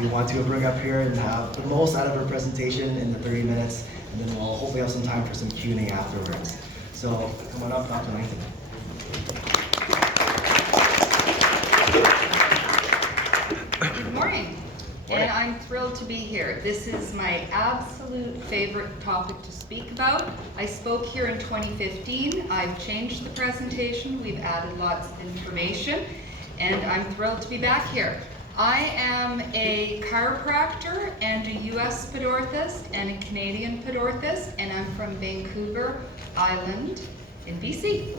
we want to bring up here and have the most out of her presentation in the 30 minutes, and then we'll hopefully have some time for some Q&A afterwards. So come on up, Dr. Langton. Good morning. And I'm thrilled to be here. This is my absolute favorite topic to speak about. I spoke here in 2015. I've changed the presentation. We've added lots of information, and I'm thrilled to be back here. I am a chiropractor and a US pedorthist and a Canadian pedorthist, and I'm from Vancouver Island in BC.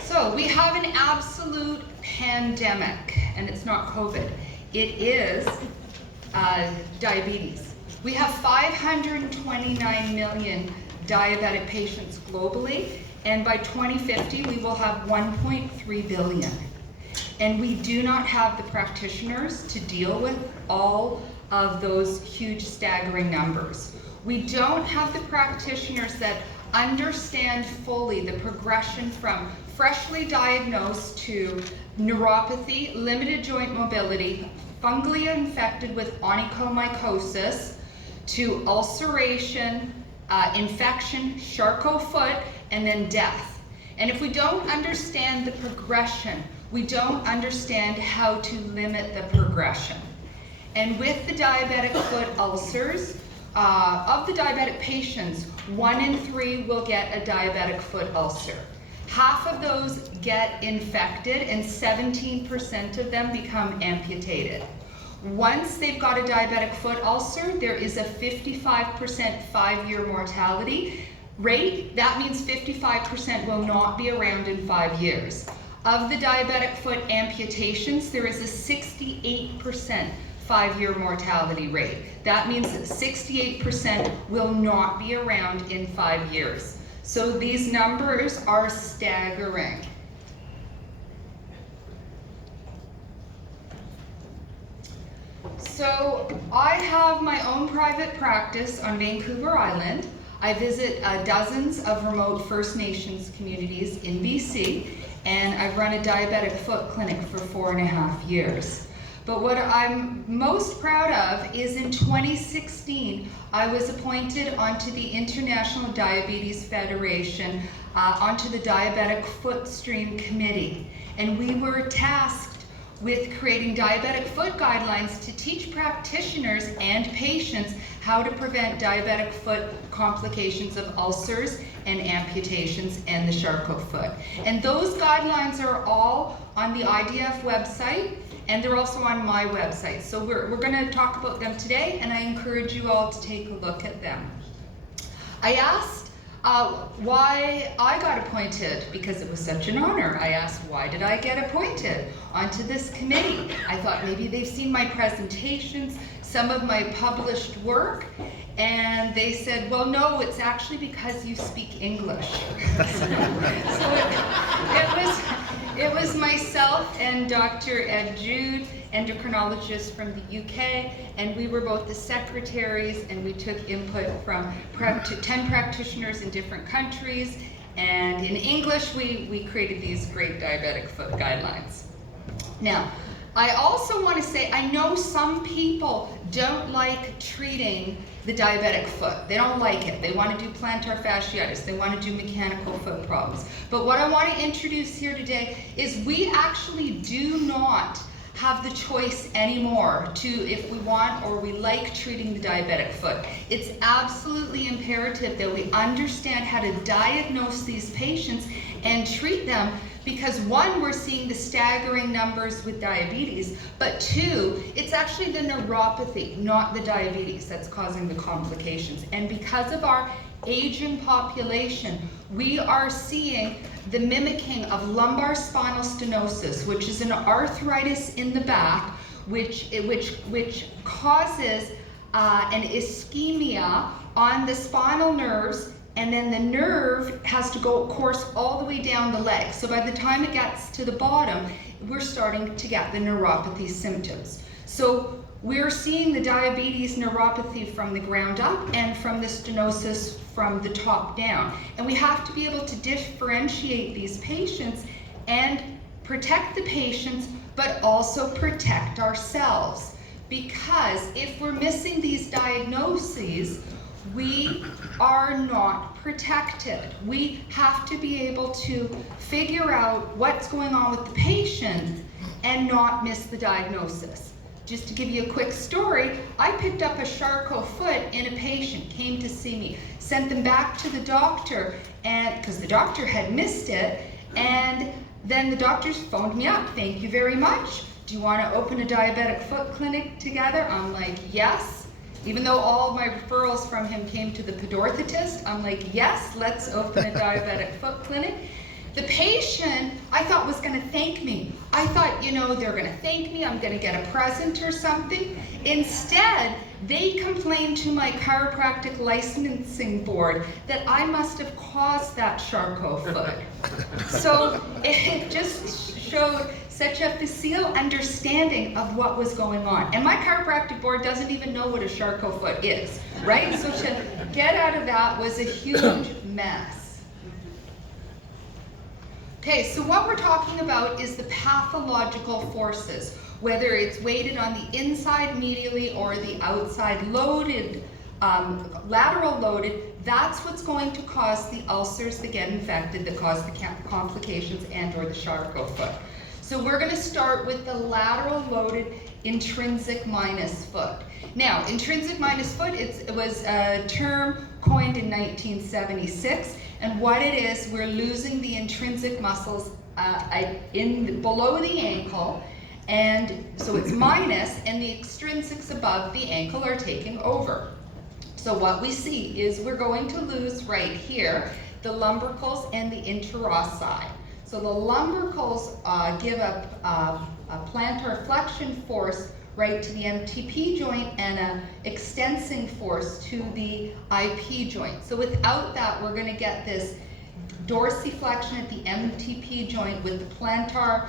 So we have an absolute pandemic, and it's not COVID. It is diabetes. We have 529 million diabetic patients globally, and by 2050 we will have 1.3 billion. And we do not have the practitioners to deal with all of those huge staggering numbers. We don't have the practitioners that understand fully the progression from freshly diagnosed to neuropathy, limited joint mobility, fungally infected with onychomycosis, to ulceration, infection, Charcot foot, and then death. And if we don't understand the progression, we don't understand how to limit the progression. And with the diabetic foot ulcers, of the diabetic patients, 1 in 3 will get a diabetic foot ulcer. Half of those get infected and 17% of them become amputated. Once they've got a diabetic foot ulcer, there is a 55% 5-year mortality rate. That means 55% will not be around in 5 years. Of the diabetic foot amputations, there is a 68% 5-year mortality rate. That means that 68% will not be around in 5 years. So these numbers are staggering. So I have my own private practice on Vancouver Island. I visit dozens of remote First Nations communities in BC, and I've run a diabetic foot clinic for 4.5 years. But what I'm most proud of is in 2016, I was appointed onto the International Diabetes Federation, onto the Diabetic Foot Stream Committee. And we were tasked with creating diabetic foot guidelines to teach practitioners and patients how to prevent diabetic foot complications of ulcers and amputations and the Charcot foot. And those guidelines are all on the IDF website, and they're also on my website. So we're going to talk about them today, and I encourage you all to take a look at them. I asked why I got appointed, because it was such an honor. I asked, why did I get appointed onto this committee? I thought maybe they've seen my presentations, some of my published work, and they said, well, no, it's actually because you speak English. It was myself and Dr. Ed Jude, endocrinologist from the UK, and we were both the secretaries, and we took input from 10 practitioners in different countries, and in English we created these great diabetic foot guidelines. Now, I also want to say, I know some people don't like treating the diabetic foot. They don't like it. They want to do plantar fasciitis. They want to do mechanical foot problems. But what I want to introduce here today is we actually do not have the choice anymore to, if we want or we like treating the diabetic foot. It's absolutely imperative that we understand how to diagnose these patients and treat them, because 1, we're seeing the staggering numbers with diabetes, but 2, it's actually the neuropathy, not the diabetes, that's causing the complications. And because of our aging population, we are seeing the mimicking of lumbar spinal stenosis, which is an arthritis in the back, which causes an ischemia on the spinal nerves, and then the nerve has to go, of course, all the way down the leg. So by the time it gets to the bottom, we're starting to get the neuropathy symptoms. So we're seeing the diabetes neuropathy from the ground up and from the stenosis from the top down. And we have to be able to differentiate these patients and protect the patients, but also protect ourselves. because if we're missing these diagnoses, we are not protected. We have to be able to figure out what's going on with the patient and not miss the diagnosis. Just to give you a quick story, I picked up a Charcot foot in a patient, came to see me, sent them back to the doctor, and because the doctor had missed it, and then the doctors phoned me up, thank you very much. Do you want to open a diabetic foot clinic together? I'm like, yes. Even though all my referrals from him came to the Pedorthicist, I'm like, yes, let's open a diabetic foot clinic. The patient, I thought, was going to thank me. I thought, you know, they're going to thank me, I'm going to get a present or something. Instead, they complained to my chiropractic licensing board that I must have caused that Charcot foot. So it just showed such a facile understanding of what was going on. And my chiropractic board doesn't even know what a Charcot foot is, right? So to get out of that was a huge mess. Okay, so what we're talking about is the pathological forces, whether it's weighted on the inside medially or the outside loaded, lateral loaded, that's what's going to cause the ulcers that get infected, that cause the complications and or the Charcot foot. So we're going to start with the lateral loaded intrinsic minus foot. Now, intrinsic minus foot, it was a term coined in 1976, and what it is, we're losing the intrinsic muscles below the ankle, and so it's minus, and the extrinsics above the ankle are taking over. So what we see is we're going to lose right here the lumbricals and the interossei. So the lumbricals give a plantar flexion force right to the MTP joint and an extensing force to the IP joint. So without that, we're going to get this dorsiflexion at the MTP joint with the plantar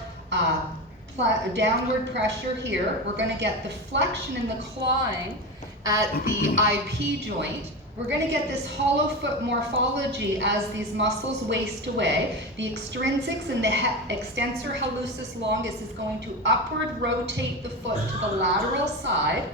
downward pressure here. We're going to get the flexion and the clawing at the IP joint. We're going to get this hollow foot morphology as these muscles waste away. The extrinsics and the extensor hallucis longus is going to upward rotate the foot to the lateral side.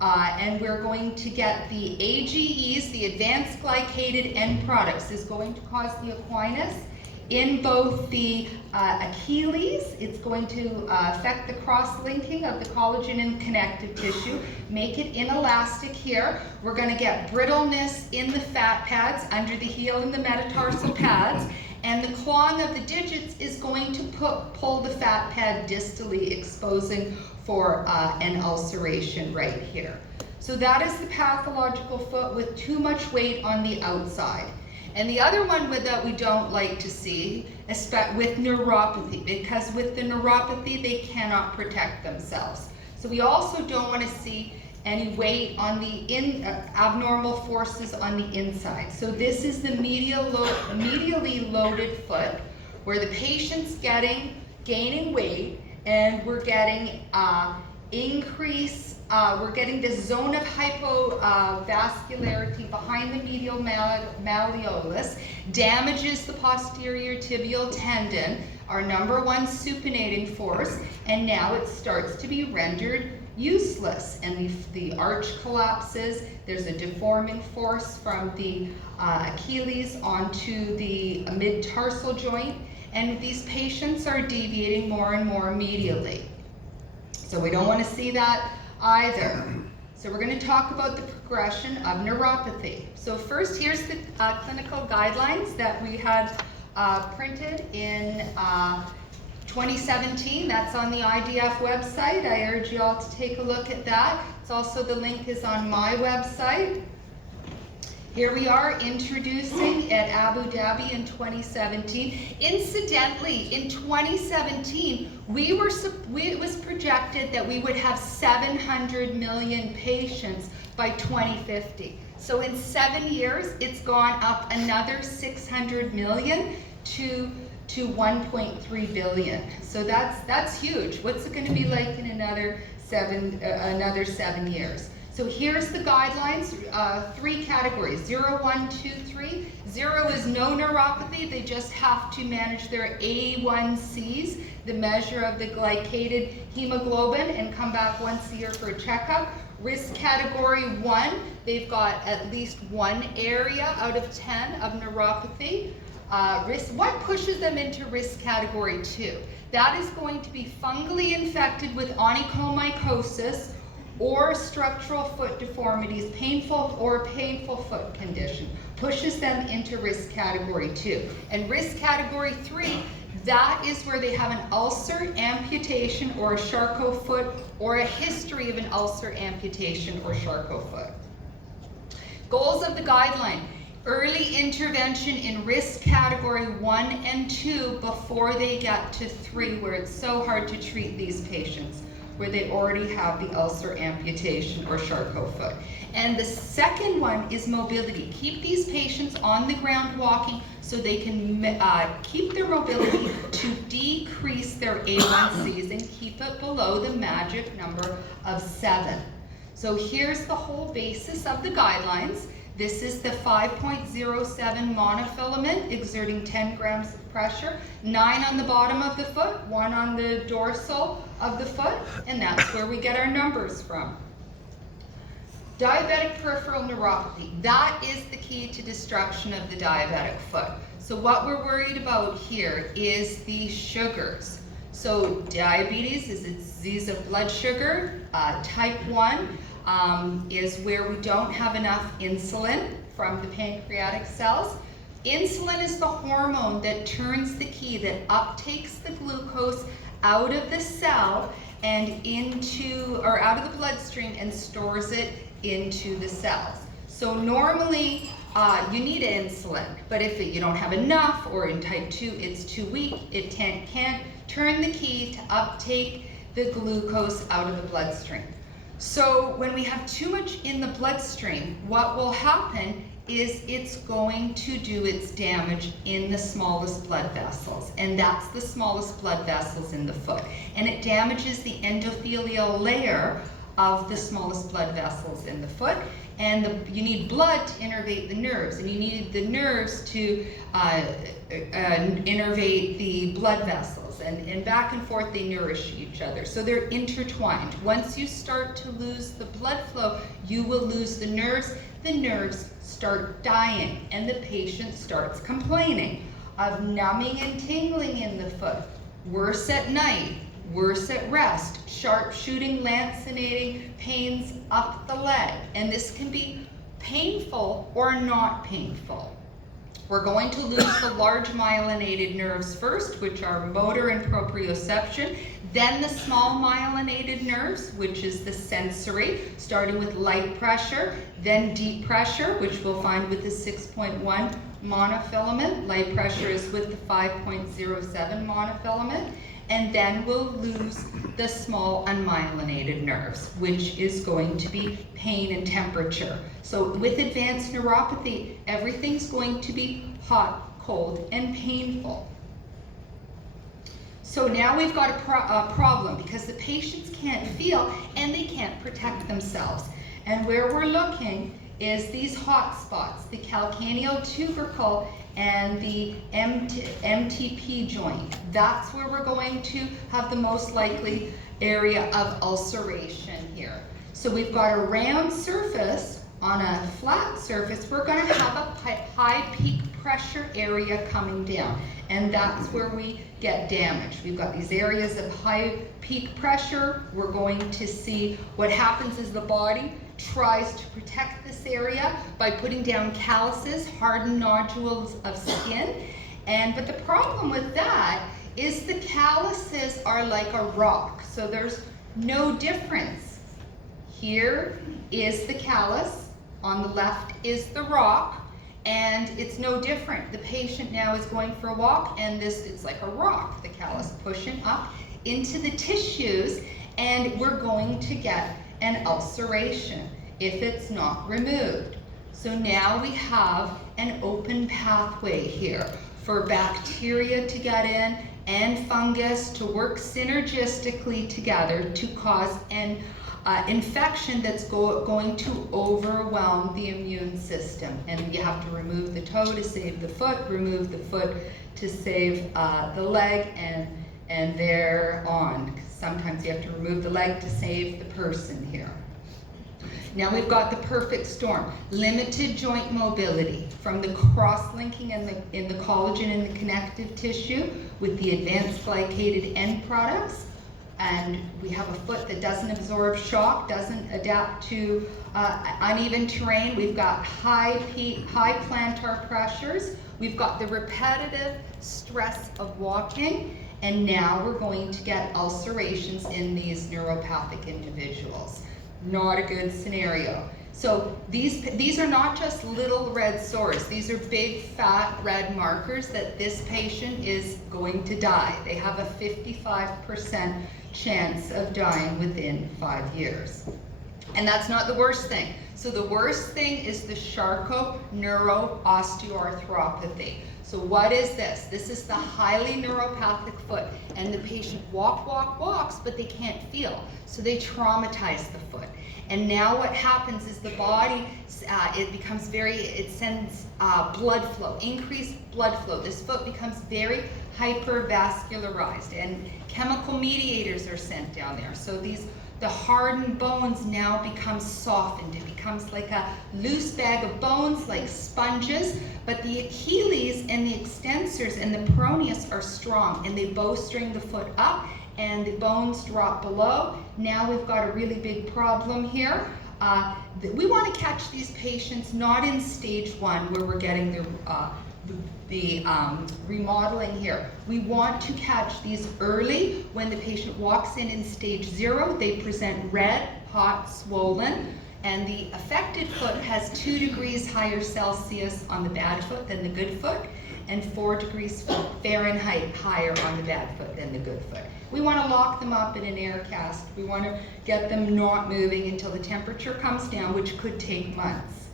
And we're going to get the AGEs, the advanced glycated end products, is going to cause the equinus. In both the Achilles, it's going to affect the cross-linking of the collagen and connective tissue, make it inelastic here. We're going to get brittleness in the fat pads under the heel and the metatarsal pads, and the clawing of the digits is going to pull the fat pad distally, exposing for an ulceration right here. So that is the pathological foot with too much weight on the outside. And the other one that we don't like to see, with neuropathy, because with the neuropathy, they cannot protect themselves. So we also don't want to see any weight on the abnormal forces on the inside. So this is the medially loaded foot, where the patient's gaining weight, and we're getting we're getting this zone of hypovascularity behind the medial malleolus, damages the posterior tibial tendon, our #1 supinating force, and now it starts to be rendered useless, and the arch collapses. There's a deforming force from the Achilles onto the mid-tarsal joint, and these patients are deviating more and more medially. So we don't want to see that either. So we're going to talk about the progression of neuropathy. So first, here's the clinical guidelines that we had printed in 2017. That's on the IDF website. I urge you all to take a look at that. It's also, the link is on my website. Here we are introducing at Abu Dhabi in 2017. Incidentally, in 2017, it was projected that we would have 700 million patients by 2050. So in 7 years, it's gone up another 600 million to 1.3 billion. So that's huge. What's it going to be like in another 7 years? So here's the guidelines, 3 categories, 0, 1, 2, 3. 0 is no neuropathy, they just have to manage their A1Cs, the measure of the glycated hemoglobin, and come back once a year for a checkup. Risk category 1, they've got at least 1 area out of 10 of neuropathy. What pushes them into risk category 2? That is going to be fungally infected with onychomycosis or structural foot deformities, painful foot condition, pushes them into risk category 2. And risk category 3, that is where they have an ulcer, amputation, or a Charcot foot, or a history of an ulcer, amputation, or Charcot foot. Goals of the guideline: early intervention in risk category 1 and 2 before they get to 3, where it's so hard to treat these patients, where they already have the ulcer, amputation, or Charcot foot. And the second one is mobility. Keep these patients on the ground walking so they can keep their mobility to decrease their A1Cs and keep it below the magic number of 7. So here's the whole basis of the guidelines. This is the 5.07 monofilament exerting 10 grams of pressure, 9 on the bottom of the foot, 1 on the dorsal of the foot, and that's where we get our numbers from. Diabetic peripheral neuropathy, that is the key to destruction of the diabetic foot. So what we're worried about here is the sugars. So diabetes is a disease of blood sugar. Type 1 is where we don't have enough insulin from the pancreatic cells. Insulin is the hormone that turns the key, that uptakes the glucose out of the cell and out of the bloodstream and stores it into the cells. So normally you need insulin, but if you don't have enough, or in type 2 it's too weak, it can't turn the key to uptake the glucose out of the bloodstream. So when we have too much in the bloodstream, what will happen is it's going to do its damage in the smallest blood vessels, and that's the smallest blood vessels in the foot. And it damages the endothelial layer of the smallest blood vessels in the foot, and you need blood to innervate the nerves, and you need the nerves to innervate the blood vessels, and back and forth they nourish each other. So they're intertwined. Once you start to lose the blood flow, you will lose the nerves start dying, and the patient starts complaining of numbing and tingling in the foot, worse at night, worse at rest, sharp shooting, lancinating pains up the leg, and this can be painful or not painful. We're going to lose the large myelinated nerves first, which are motor and proprioception, then the small myelinated nerves, which is the sensory, starting with light pressure, then deep pressure, which we'll find with the 6.1 monofilament. Light pressure is with the 5.07 monofilament. And then we'll lose the small unmyelinated nerves, which is going to be pain and temperature. So with advanced neuropathy, everything's going to be hot, cold, and painful. So now we've got a problem because the patients can't feel and they can't protect themselves. And where we're looking is these hot spots, the calcaneal tubercle and the MTP joint. That's where we're going to have the most likely area of ulceration here. So we've got a round surface on a flat surface. We're going to have a high peak pressure area coming down, and that's where we get damage. We've got these areas of high peak pressure. We're going to see what happens is the body tries to protect this area by putting down calluses, hardened nodules of skin. But the problem with that is the calluses are like a rock. So there's no difference. Here is the callus, on the left is the rock, and it's no different. The patient now is going for a walk, and it's like a rock, the callus pushing up into the tissues, and we're going to get an ulceration if it's not removed. So now we have an open pathway here for bacteria to get in and fungus to work synergistically together to cause an infection that's going to overwhelm the immune system. And you have to remove the toe to save the foot, remove the foot to save the leg, and thereon. Sometimes you have to remove the leg to save the person here. Now we've got the perfect storm. Limited joint mobility from the cross-linking in the collagen and the connective tissue with the advanced glycated end products. And we have a foot that doesn't absorb shock, doesn't adapt to uneven terrain. We've got high plantar pressures. We've got the repetitive stress of walking. And now we're going to get ulcerations in these neuropathic individuals. Not a good scenario. So these are not just little red sores. These are big, fat, red markers that this patient is going to die. They have a 55% chance of dying within 5 years. And that's not the worst thing. So the worst thing is the sarconeuroosteoarthropathy. So what is this? This is the highly neuropathic foot, and the patient walks, but they can't feel. So they traumatize the foot. And now what happens is the body, it sends blood flow, increased blood flow. This foot becomes very hypervascularized, and chemical mediators are sent down there. So the hardened bones now become softened. It becomes like a loose bag of bones, like sponges, but the Achilles and the extensors and the peroneus are strong, and they bowstring the foot up, and the bones drop below. Now we've got a really big problem here. We want to catch these patients not in stage 1 where we're getting the remodeling here. We want to catch these early. When the patient walks in stage 0, they present red, hot, swollen, and the affected foot has 2 degrees higher Celsius on the bad foot than the good foot, and 4 degrees Fahrenheit higher on the bad foot than the good foot. We want to lock them up in an air cast. We want to get them not moving until the temperature comes down, which could take months.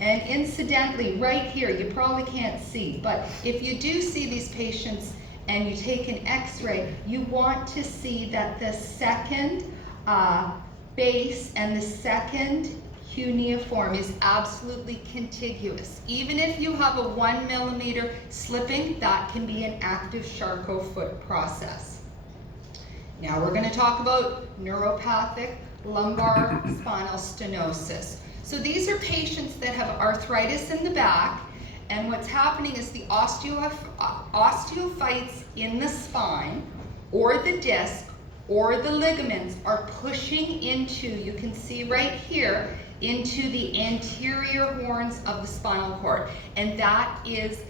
And incidentally, right here, you probably can't see, but if you do see these patients and you take an x-ray, you want to see that the second base and the second cuneiform is absolutely contiguous. Even if you have a 1 millimeter slipping, that can be an active Charcot foot process. Now we're going to talk about neuropathic lumbar spinal stenosis. So these are patients that have arthritis in the back, and what's happening is the osteophytes in the spine, or the disc, or the ligaments are pushing into, you can see right here, into the anterior horns of the spinal cord, and that is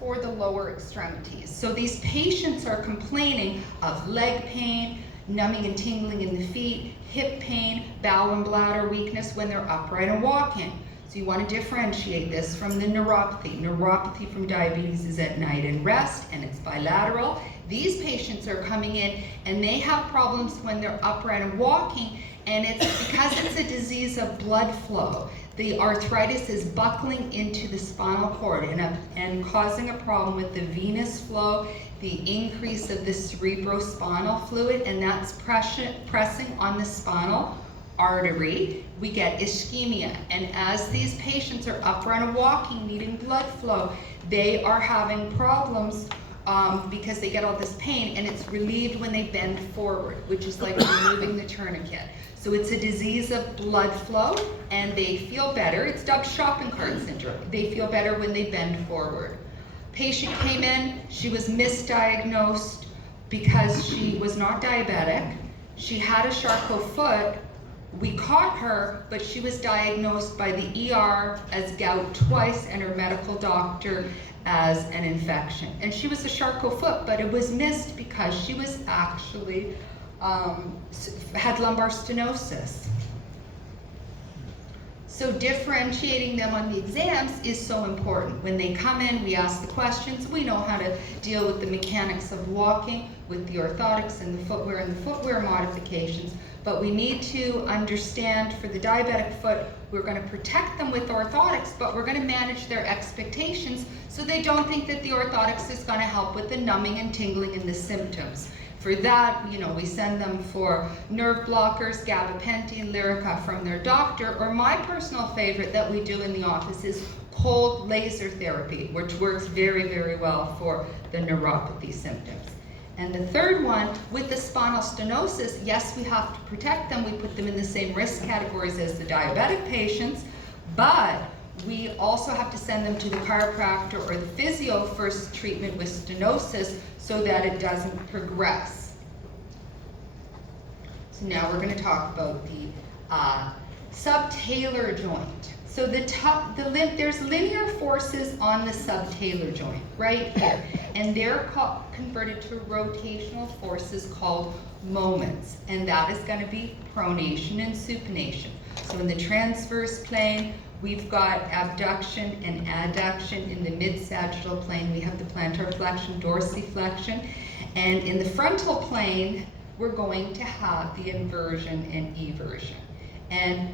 for the lower extremities. So these patients are complaining of leg pain, numbing and tingling in the feet, hip pain, bowel and bladder weakness when they're upright and walking. So you want to differentiate this from the neuropathy. Neuropathy from diabetes is at night and rest, and it's bilateral. These patients are coming in and they have problems when they're upright and walking, and it's because it's a disease of blood flow. The arthritis is buckling into the spinal cord and causing a problem with the venous flow, the increase of the cerebrospinal fluid, and that's pressing on the spinal artery. We get ischemia, and as these patients are upright and walking, needing blood flow, they are having problems because they get all this pain, and it's relieved when they bend forward, which is like removing the tourniquet. So it's a disease of blood flow, and they feel better. It's dubbed shopping cart syndrome. They feel better when they bend forward. Patient came in, she was misdiagnosed because she was not diabetic. She had a Charcot foot. We caught her, but she was diagnosed by the ER as gout twice and her medical doctor as an infection. And she was a Charcot foot, but it was missed because she was actually had lumbar stenosis. So differentiating them on the exams is so important. When they come in, we ask the questions. We know how to deal with the mechanics of walking, with the orthotics and the footwear modifications, but we need to understand for the diabetic foot, we're going to protect them with orthotics, but we're going to manage their expectations so they don't think that the orthotics is going to help with the numbing and tingling and the symptoms. For that, we send them for nerve blockers, gabapentin, Lyrica from their doctor, or my personal favorite that we do in the office is cold laser therapy, which works very, very well for the neuropathy symptoms. And the third one, with the spinal stenosis, yes, we have to protect them. We put them in the same risk categories as the diabetic patients, but we also have to send them to the chiropractor or the physio for treatment with stenosis so that it doesn't progress. So now we're going to talk about the subtalar joint. So there's linear forces on the subtalar joint right here, and they're converted to rotational forces called moments, and that is going to be pronation and supination. So in the transverse plane, we've got abduction and adduction. In the mid-sagittal plane, we have the plantar flexion, dorsiflexion, and in the frontal plane, we're going to have the inversion and eversion. And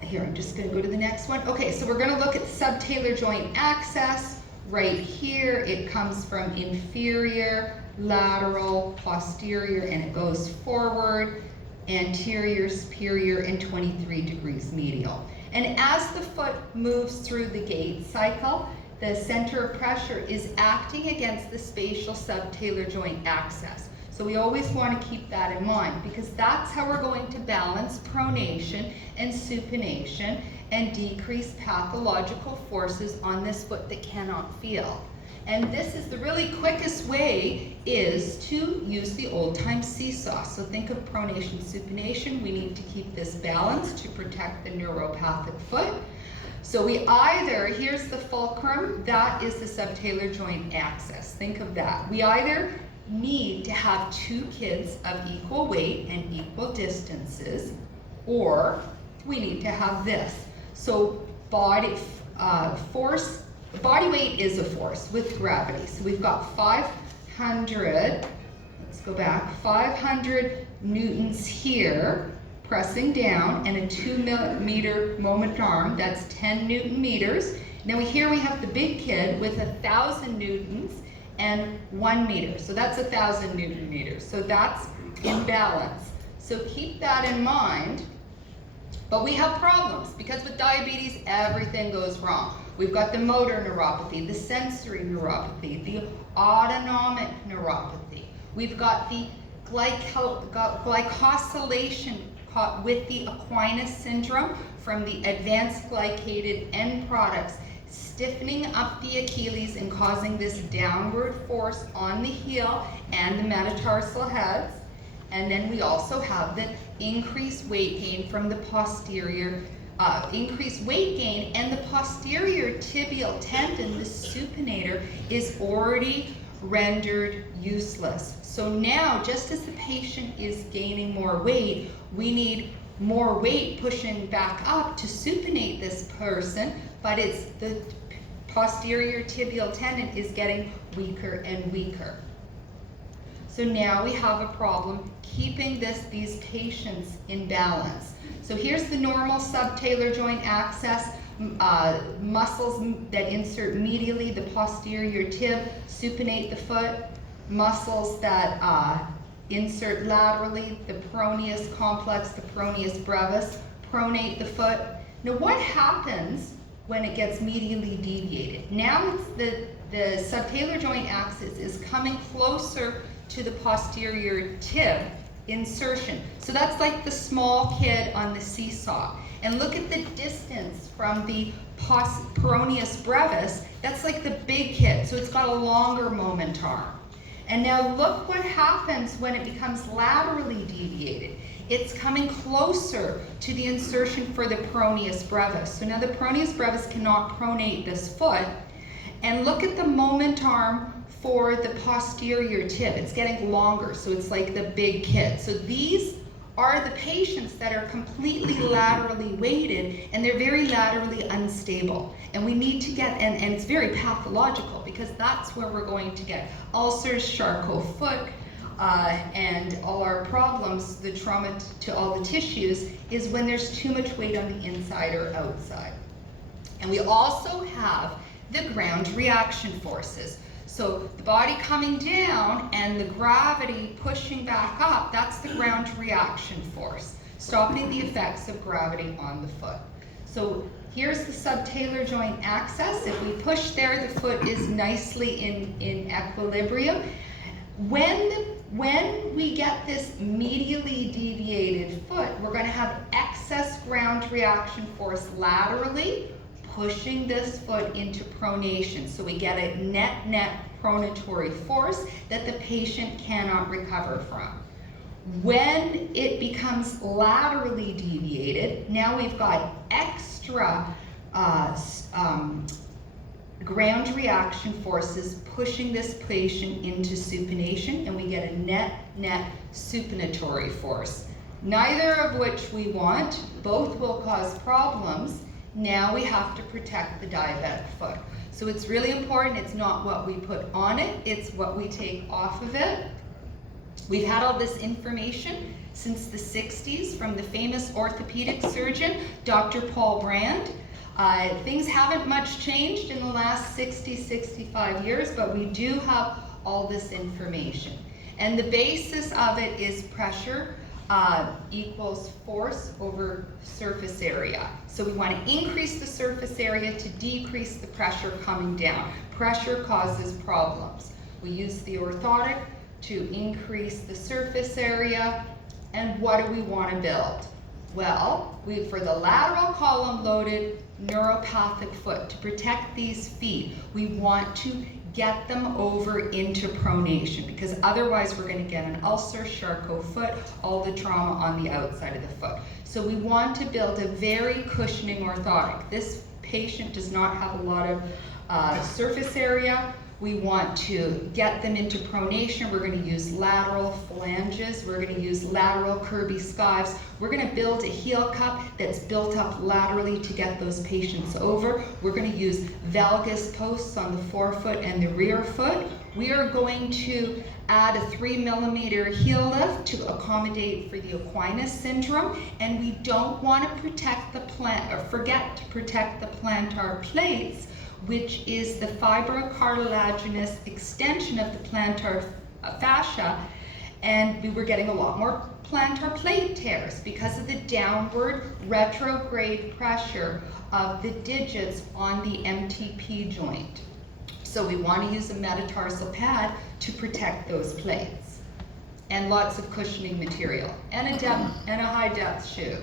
here, I'm just going to go to the next one. Okay, so we're going to look at the subtalar joint axis. Right here, it comes from inferior, lateral, posterior, and it goes forward, anterior, superior, and 23 degrees medial. And as the foot moves through the gait cycle, the center of pressure is acting against the spatial subtalar joint axis. So we always want to keep that in mind, because that's how we're going to balance pronation and supination and decrease pathological forces on this foot that cannot feel. And this is the really quickest way is to use the old-time seesaw. So think of pronation, supination. We need to keep this balanced to protect the neuropathic foot. So we either, here's the fulcrum, that is the subtalar joint axis. Think of that. We either need to have two kids of equal weight and equal distances, or we need to have this. So body weight is a force with gravity. So we've got 500, let's go back, 500 newtons here pressing down, and a 2 millimeter moment arm, that's 10 Newton meters. Now here we have the big kid with 1,000 newtons and 1 meter. So that's 1,000 Newton meters. So that's imbalance. So keep that in mind. But we have problems, because with diabetes, everything goes wrong. We've got the motor neuropathy, the sensory neuropathy, the autonomic neuropathy. We've got the glycosylation with the Aquinas syndrome from the advanced glycated end products, stiffening up the Achilles and causing this downward force on the heel and the metatarsal heads. And then we also have the increased weight gain from the posterior, increased weight gain, and the posterior tibial tendon, the supinator, is already rendered useless. So now, just as the patient is gaining more weight, we need more weight pushing back up to supinate this person, but it's the posterior tibial tendon is getting weaker and weaker. So now we have a problem keeping these patients in balance. So here's the normal subtalar joint axis, muscles that insert medially, the posterior tib, supinate the foot, muscles that insert laterally, the peroneus complex, the peroneus brevis, pronate the foot. Now what happens when it gets medially deviated? Now it's the subtalar joint axis is coming closer to the posterior tib insertion. So that's like the small kid on the seesaw. And look at the distance from the peroneus brevis. That's like the big kid. So it's got a longer moment arm. And now look what happens when it becomes laterally deviated. It's coming closer to the insertion for the peroneus brevis. So now the peroneus brevis cannot pronate this foot. And look at the moment arm for the posterior tib. It's getting longer, so it's like the big kid. So these are the patients that are completely laterally weighted, and they're very laterally unstable. And we need to get, and it's very pathological, because that's where we're going to get ulcers, Charcot foot, and all our problems, the trauma to all the tissues, is when there's too much weight on the inside or outside. And we also have the ground reaction forces. So the body coming down and the gravity pushing back up, that's the ground reaction force, stopping the effects of gravity on the foot. So here's the subtalar joint access. If we push there, the foot is nicely in equilibrium. When we get this medially deviated foot, we're going to have excess ground reaction force laterally, pushing this foot into pronation. So we get a net pronatory force that the patient cannot recover from. When it becomes laterally deviated, now we've got extra ground reaction forces pushing this patient into supination, and we get a net supinatory force. Neither of which we want. Both will cause problems. Now we have to protect the diabetic foot. So it's really important. It's not what we put on it, it's what we take off of it. We've had all this information since the 60s from the famous orthopedic surgeon, Dr. Paul Brand. Things haven't much changed in the last 65 years, but we do have all this information. And the basis of it is pressure equals force over surface area. So we want to increase the surface area to decrease the pressure coming down. Pressure causes problems. We use the orthotic to increase the surface area. And what do we want to build? Well, for the lateral column loaded neuropathic foot, to protect these feet, we want to get them over into pronation, because otherwise we're going to get an ulcer, Charcot foot, all the trauma on the outside of the foot. So we want to build a very cushioning orthotic. This patient does not have a lot of surface area. We want to get them into pronation. We're going to use lateral phalanges. We're going to use lateral Kirby skives. We're going to build a heel cup that's built up laterally to get those patients over. We're going to use valgus posts on the forefoot and the rear foot. We are going to add a 3mm heel lift to accommodate for the Aquinas syndrome, and we don't want to forget to protect the plantar plates, which is the fibrocartilaginous extension of the plantar fascia, and we were getting a lot more plantar plate tears because of the downward retrograde pressure of the digits on the MTP joint. So we want to use a metatarsal pad to protect those plates, and lots of cushioning material, and a high depth shoe.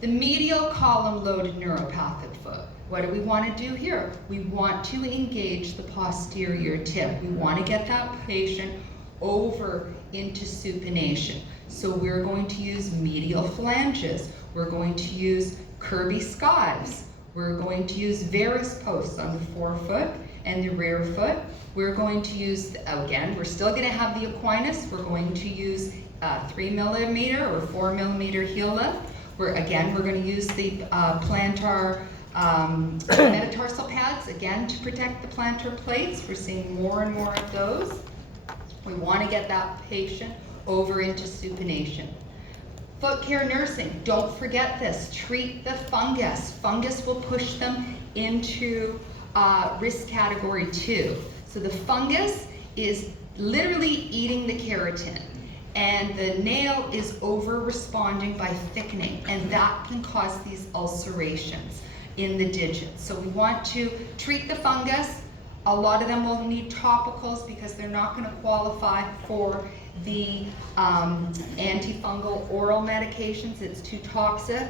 The medial column loaded neuropathic foot. What do we want to do here? We want to engage the posterior tib. We want to get that patient over into supination. So we're going to use medial phalanges. We're going to use Kirby skives. We're going to use varus posts on the forefoot and the rear foot. We're going to use, again, we're still going to have the Aquinas. We're going to use 3mm or 4mm heel lift. We're going to use the plantar metatarsal pads, again, to protect the plantar plates. We're seeing more and more of those. We want to get that patient over into supination. Foot care nursing, don't forget this. Treat the fungus. Fungus will push them into risk category 2. So the fungus is literally eating the keratin, and the nail is over responding by thickening, and that can cause these ulcerations in the digits. So we want to treat the fungus. A lot of them will need topicals because they're not going to qualify for the antifungal oral medications. It's too toxic.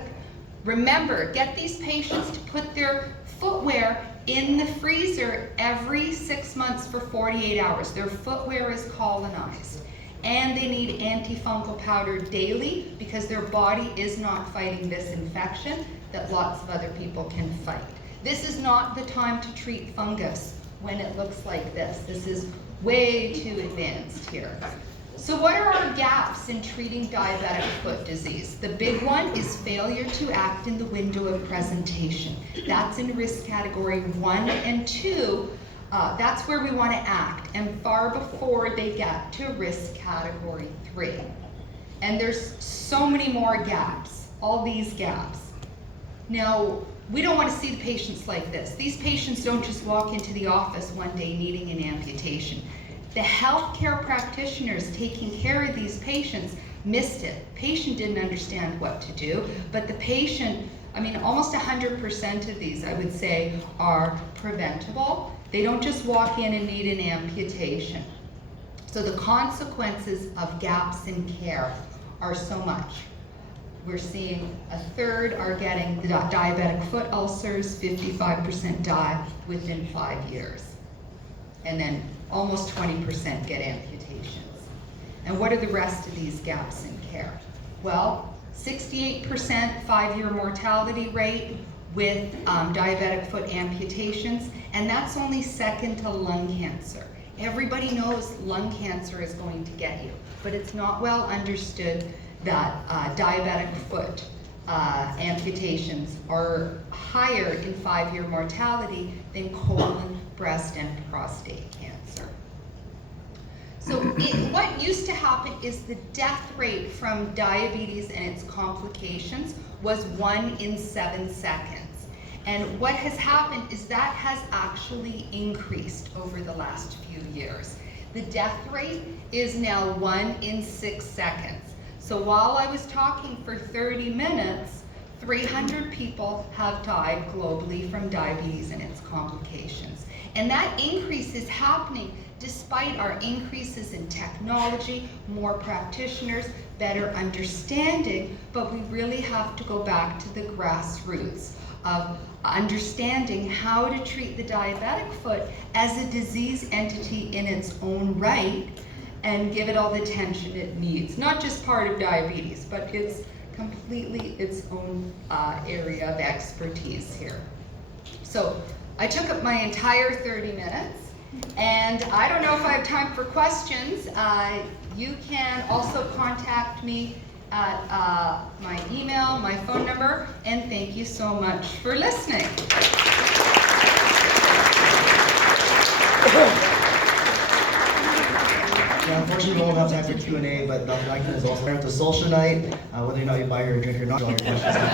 Remember, get these patients to put their footwear in the freezer every 6 months for 48 hours. Their footwear is colonized. And they need antifungal powder daily because their body is not fighting this infection that lots of other people can fight. This is not the time to treat fungus when it looks like this. This is way too advanced here. So what are our gaps in treating diabetic foot disease? The big one is failure to act in the window of presentation. That's in risk category 1 and 2. That's where we want to act, and far before they get to risk category 3. And there's so many more gaps, all these gaps. Now, we don't want to see the patients like this. These patients don't just walk into the office one day needing an amputation. The healthcare practitioners taking care of these patients missed it. Patient didn't understand what to do, but the patient, I mean, almost 100% of these, I would say, are preventable. They don't just walk in and need an amputation. So the consequences of gaps in care are so much. We're seeing a third are getting the diabetic foot ulcers, 55% die within 5 years. And then almost 20% get amputations. And what are the rest of these gaps in care? Well, 68% 5-year mortality rate with diabetic foot amputations, and that's only second to lung cancer. Everybody knows lung cancer is going to get you, but it's not well understood that diabetic foot amputations are higher in 5-year mortality than colon, breast, and prostate cancer. So what used to happen is the death rate from diabetes and its complications was 1 in 7 seconds. And what has happened is that has actually increased over the last few years. The death rate is now 1 in 6 seconds. So while I was talking for 30 minutes, 300 people have died globally from diabetes and its complications. And that increase is happening despite our increases in technology, more practitioners, better understanding, but we really have to go back to the grassroots of understanding how to treat the diabetic foot as a disease entity in its own right and give it all the attention it needs. Not just part of diabetes, but it's completely its own area of expertise here. So I took up my entire 30 minutes, and I don't know if I have time for questions. You can also contact me at my email, my phone number, and thank you so much for listening. Yeah, unfortunately, we won't have time for Q&A, but Dr. Langton is also there at the social night. Whether or not you buy her a drink or not, all your questions.